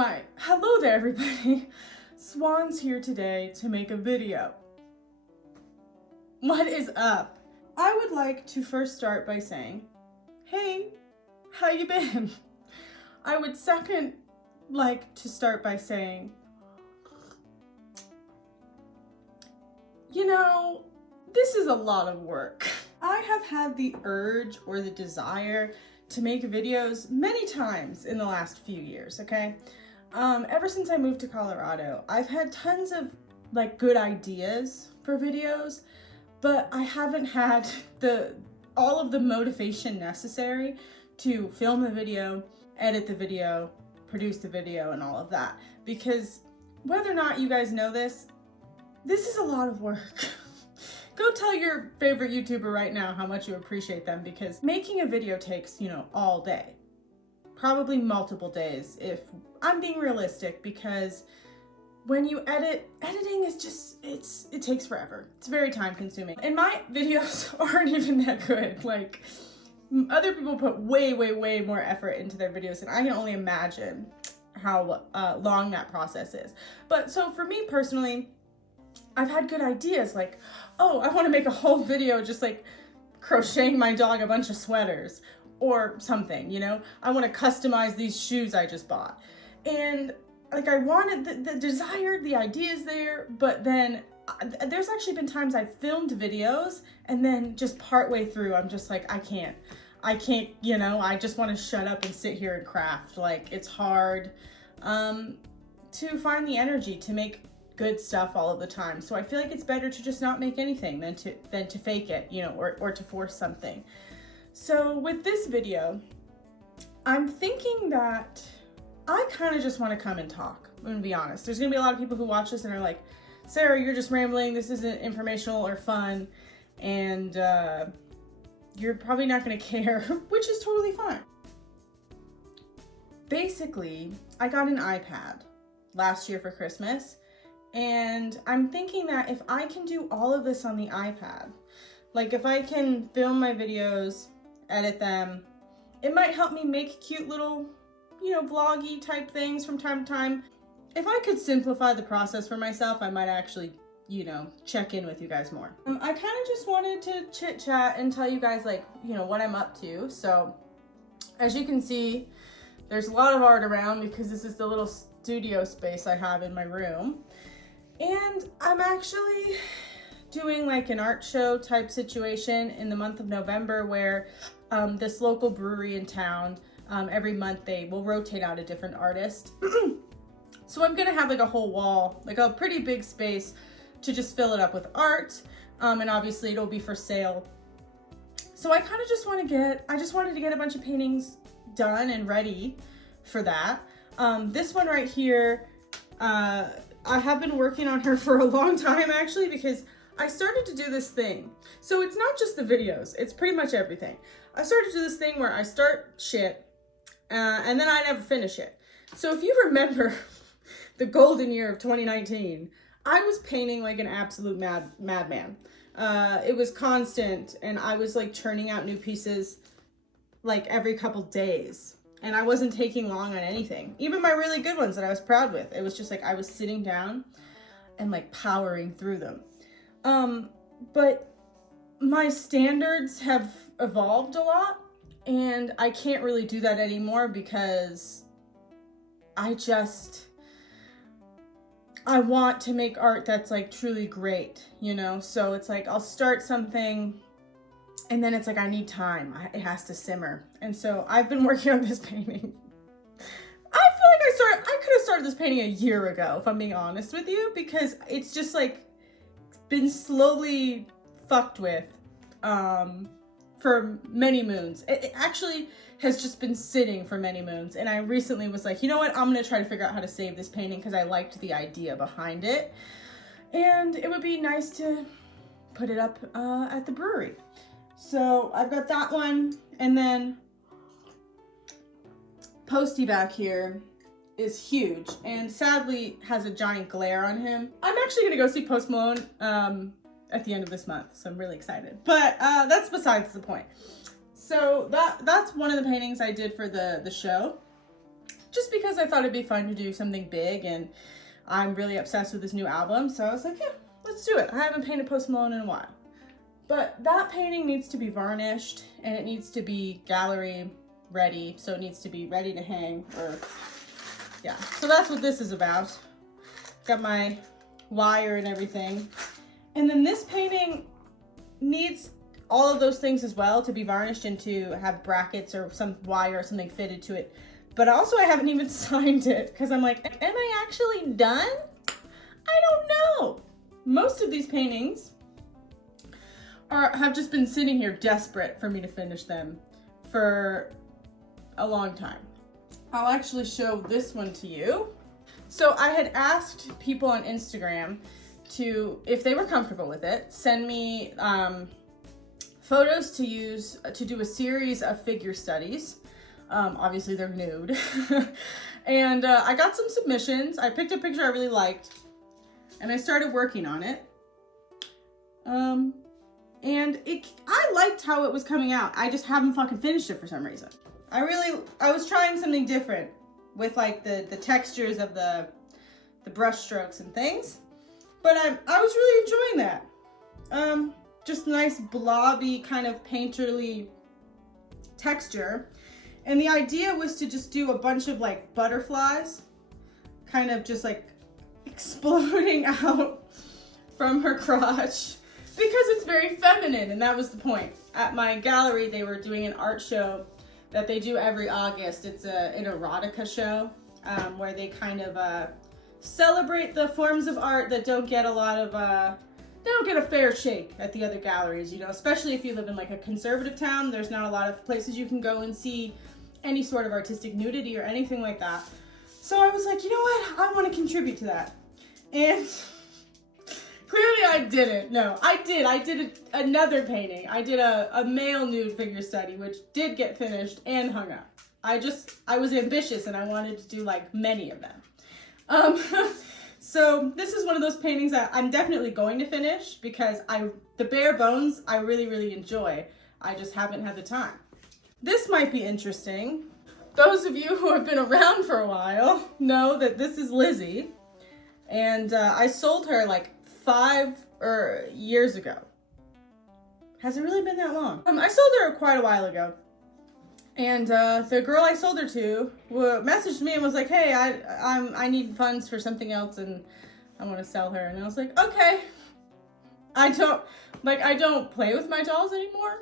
Why, hello there everybody. Swan's here today to make a video. What is up? I would like to first start by saying, hey, how you been? I would second like to start by saying, you know, this is a lot of work. I have had the urge or the desire to make videos many times in the last few years, okay? Ever since I moved to Colorado, I've had tons of like good ideas for videos, but I haven't had all of the motivation necessary to film the video, edit the video, produce the video, and all of that. Because whether or not you guys know this is a lot of work. Go tell your favorite YouTuber right now how much you appreciate them, because making a video takes, you know, all day. Probably multiple days if I'm being realistic, because when you editing is just, it takes forever. It's very time consuming. And my videos aren't even that good. Like, other people put way, way, way more effort into their videos, and I can only imagine how long that process is. But so for me personally, I've had good ideas like, oh, I want to make a whole video just like crocheting my dog a bunch of sweaters or something, you know? I want to customize these shoes I just bought. And like I wanted the desire, the ideas there, but then there's actually been times I've filmed videos and then just partway through, I'm just like, I can't, you know, I just want to shut up and sit here and craft. Like, it's hard to find the energy to make good stuff all of the time. So I feel like it's better to just not make anything than to fake it, you know, or to force something. So with this video, I'm thinking that I kind of just want to come and talk. I'm gonna be honest. There's gonna be a lot of people who watch this and are like, Sarah, you're just rambling. This isn't informational or fun. And you're probably not gonna care, which is totally fine. Basically, I got an iPad last year for Christmas. And I'm thinking that if I can do all of this on the iPad, like if I can film my videos, edit them, it might help me make cute little, you know, vloggy type things from time to time. If I could simplify the process for myself, I might actually, you know, check in with you guys more. I kind of just wanted to chit chat and tell you guys like, you know, what I'm up to. So as you can see, there's a lot of art around because this is the little studio space I have in my room. And I'm actually doing like an art show type situation in the month of November where this local brewery in town, every month they will rotate out a different artist. So I'm gonna have like a whole wall, like a pretty big space to just fill it up with art. And obviously it'll be for sale. So I kind of just wanted to get a bunch of paintings done and ready for that. This one right here, I have been working on her for a long time actually, because I started to do this thing. So it's not just the videos, it's pretty much everything. I started to do this thing where I start shit and then I never finish it. So if you remember the golden year of 2019, I was painting like an absolute madman. It was constant and I was like churning out new pieces like every couple days. And I wasn't taking long on anything. Even my really good ones that I was proud with. It was just like I was sitting down and like powering through them. But my standards have evolved a lot and I can't really do that anymore because I want to make art that's like truly great, you know? So it's like I'll start something and then it's like, I need time. It has to simmer. And so I've been working on this painting. I feel like I could have started this painting a year ago, if I'm being honest with you, because it's just like been slowly fucked with for many moons. It actually has just been sitting for many moons. And I recently was like, you know what? I'm gonna try to figure out how to save this painting because I liked the idea behind it. And it would be nice to put it up at the brewery. So I've got that one, and then Posty back here is huge and sadly has a giant glare on him. I'm actually gonna go see Post Malone at the end of this month, so I'm really excited. But that's besides the point. So that's one of the paintings I did for the show. just because I thought it'd be fun to do something big, and I'm really obsessed with this new album. So I was like, yeah, let's do it. I haven't painted Post Malone in a while. But that painting needs to be varnished, and it needs to be gallery ready. So it needs to be ready to hang, or yeah. So that's what this is about. Got my wire and everything. And then this painting needs all of those things as well to be varnished and to have brackets or some wire or something fitted to it. But also I haven't even signed it because I'm like, am I actually done? I don't know. Most of these paintings have just been sitting here desperate for me to finish them for a long time. I'll actually show this one to you. So I had asked people on Instagram to, if they were comfortable with it, send me photos to use to do a series of figure studies. Obviously they're nude. And I got some submissions. I picked a picture I really liked and I started working on it. And I liked how it was coming out. I just haven't fucking finished it for some reason. I was trying something different with like the textures of the brush strokes and things. But I was really enjoying that. Just nice blobby kind of painterly texture. And the idea was to just do a bunch of like butterflies kind of just like exploding out from her crotch because it's very feminine, and that was the point. At my gallery, they were doing an art show that they do every August. It's an erotica show where they kind of celebrate the forms of art that don't get a lot of, they don't get a fair shake at the other galleries, you know, especially if you live in like a conservative town. There's not a lot of places you can go and see any sort of artistic nudity or anything like that. So I was like, you know what? I want to contribute to that. And clearly I didn't. No, I did another painting. I did a male nude figure study, which did get finished and hung up. I was ambitious and I wanted to do like many of them. So this is one of those paintings that I'm definitely going to finish because the bare bones I really, really enjoy. I just haven't had the time. This might be interesting. Those of you who have been around for a while know that this is Lizzie. And I sold her like 5 years ago. Has it really been that long? I sold her quite a while ago. And the girl I sold her to messaged me and was like, hey, I need funds for something else and I want to sell her. And I was like, okay. I don't play with my dolls anymore.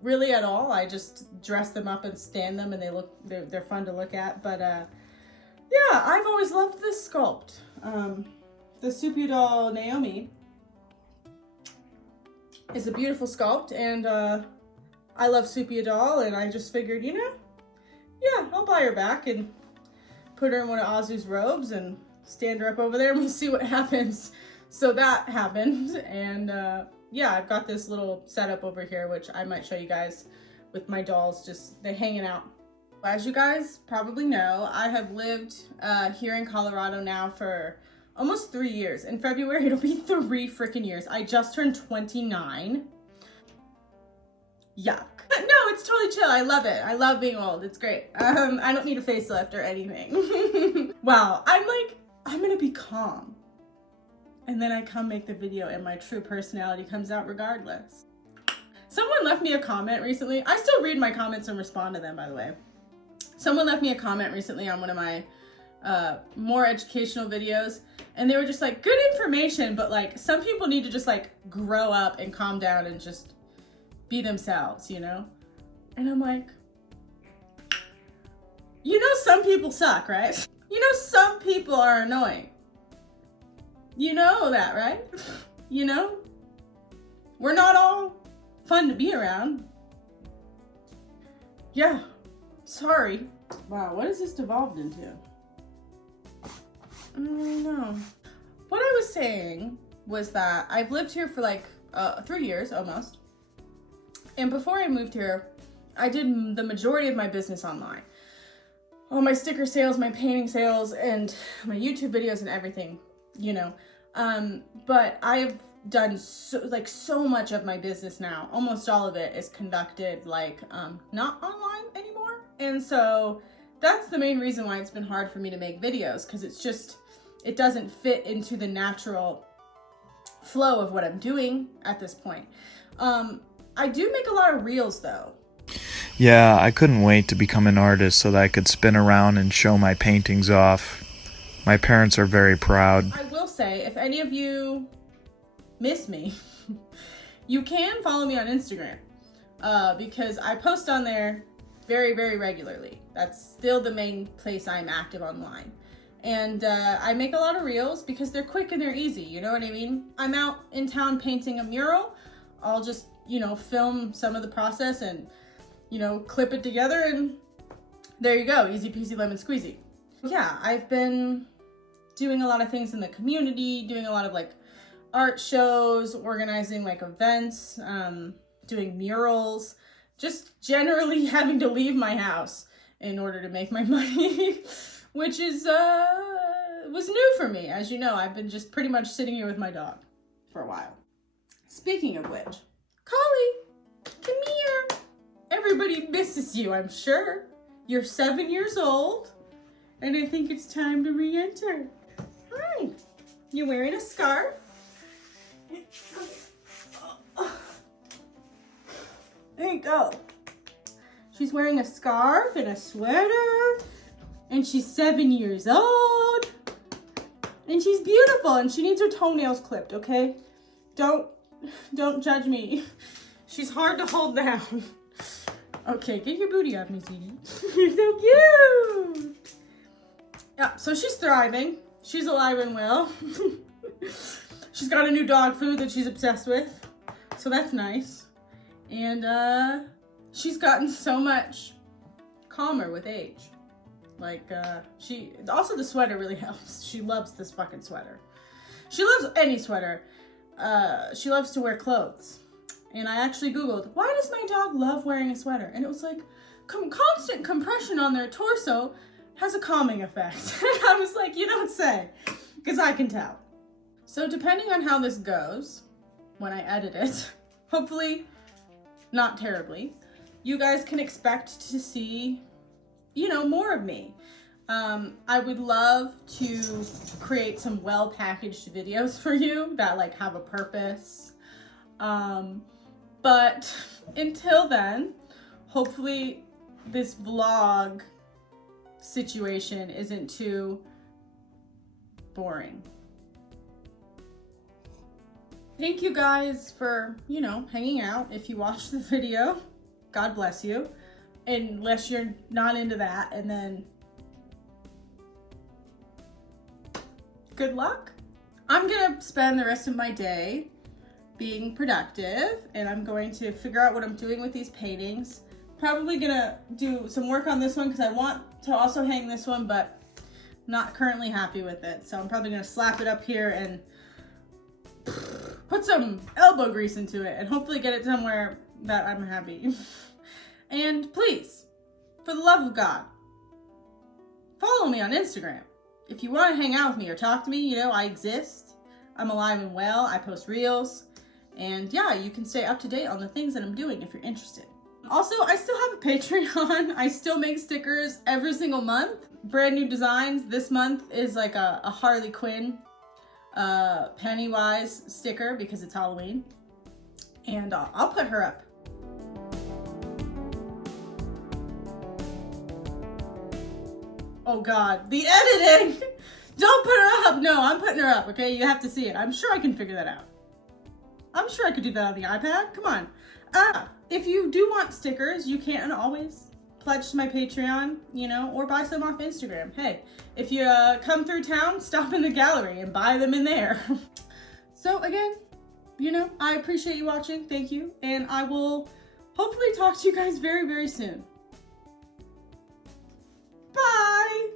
Really at all. I just dress them up and stand them and they're fun to look at. But yeah, I've always loved this sculpt. The Supio doll Naomi is a beautiful sculpt, and I love Supio doll, and I just figured, you know, yeah, I'll buy her back and put her in one of Azu's robes and stand her up over there and we'll see what happens. So that happened, and yeah, I've got this little setup over here, which I might show you guys with my dolls, just they're hanging out. As you guys probably know, I have lived here in Colorado now for almost 3 years. In February, it'll be 3 freaking years. I just turned 29. Yuck. No, it's totally chill. I love it. I love being old. It's great. I don't need a facelift or anything. Wow. I'm like, I'm gonna be calm. And then I come make the video and my true personality comes out regardless. Someone left me a comment recently. I still read my comments and respond to them, by the way. Someone left me a comment recently on one of my more educational videos, and they were just like, good information, but like some people need to just like grow up and calm down and just be themselves, you know? And I'm like, you know, some people suck, right? You know, some people are annoying. You know that, right? You know? We're not all fun to be around. Yeah, sorry. Wow, what has this devolved into? I don't really know. What I was saying was that I've lived here for like 3 years almost. And before I moved here, I did the majority of my business online. All my sticker sales, my painting sales, and my YouTube videos and everything, you know. But I've done so much of my business now. Almost all of it is conducted like not online anymore. And so that's the main reason why it's been hard for me to make videos, because it doesn't fit into the natural flow of what I'm doing at this point. I do make a lot of reels though. Yeah, I couldn't wait to become an artist so that I could spin around and show my paintings off. My parents are very proud. I will say, if any of you miss me, you can follow me on Instagram because I post on there very, very regularly. That's still the main place I'm active online. And I make a lot of reels because they're quick and they're easy, you know what I mean? I'm out in town painting a mural. I'll just, film some of the process and, clip it together, and there you go, easy peasy lemon squeezy. Yeah, I've been doing a lot of things in the community, doing a lot of like art shows, organizing like events, doing murals, just generally having to leave my house in order to make my money, which is was new for me. As you know, I've been just pretty much sitting here with my dog for a while. Speaking of which, Collie, come here. Everybody misses you, I'm sure. You're 7 years old, and I think it's time to re-enter. Hi. You wearing a scarf? There you go. She's wearing a scarf and a sweater, and she's 7 years old, and she's beautiful, and she needs her toenails clipped, okay? Don't judge me. She's hard to hold down. Okay, get your booty off me, sweetie. You're so cute. Yeah, so she's thriving. She's alive and well. She's got a new dog food that she's obsessed with, so that's nice. And she's gotten so much calmer with age. Like, also the sweater really helps. She loves this fucking sweater. She loves any sweater. She loves to wear clothes. And I actually Googled, why does my dog love wearing a sweater? And it was like, constant compression on their torso has a calming effect. And I was like, you don't say, because I can tell. So depending on how this goes, when I edit it, hopefully not terribly, you guys can expect to see, more of me. I would love to create some well-packaged videos for you that like have a purpose. But until then, hopefully this vlog situation isn't too boring. Thank you guys for, hanging out. If you watched the video, God bless you. Unless you're not into that, and then good luck. I'm gonna spend the rest of my day being productive, and I'm going to figure out what I'm doing with these paintings. Probably gonna do some work on this one because I want to also hang this one, but not currently happy with it. So I'm probably gonna slap it up here and put some elbow grease into it and hopefully get it somewhere that I'm happy. And please, for the love of God, follow me on Instagram. If you want to hang out with me or talk to me, I exist. I'm alive and well. I post reels. And yeah, you can stay up to date on the things that I'm doing if you're interested. Also, I still have a Patreon. I still make stickers every single month. Brand new designs. This month is like a Harley Quinn Pennywise sticker because it's Halloween. And I'll put her up. Oh God, the editing! Don't put her up! No, I'm putting her up, okay? You have to see it. I'm sure I can figure that out. I'm sure I could do that on the iPad. Come on. If you do want stickers, you can always pledge to my Patreon, or buy some off Instagram. Hey, if you come through town, stop in the gallery and buy them in there. So again, I appreciate you watching. Thank you. And I will hopefully talk to you guys very, very soon. Bye!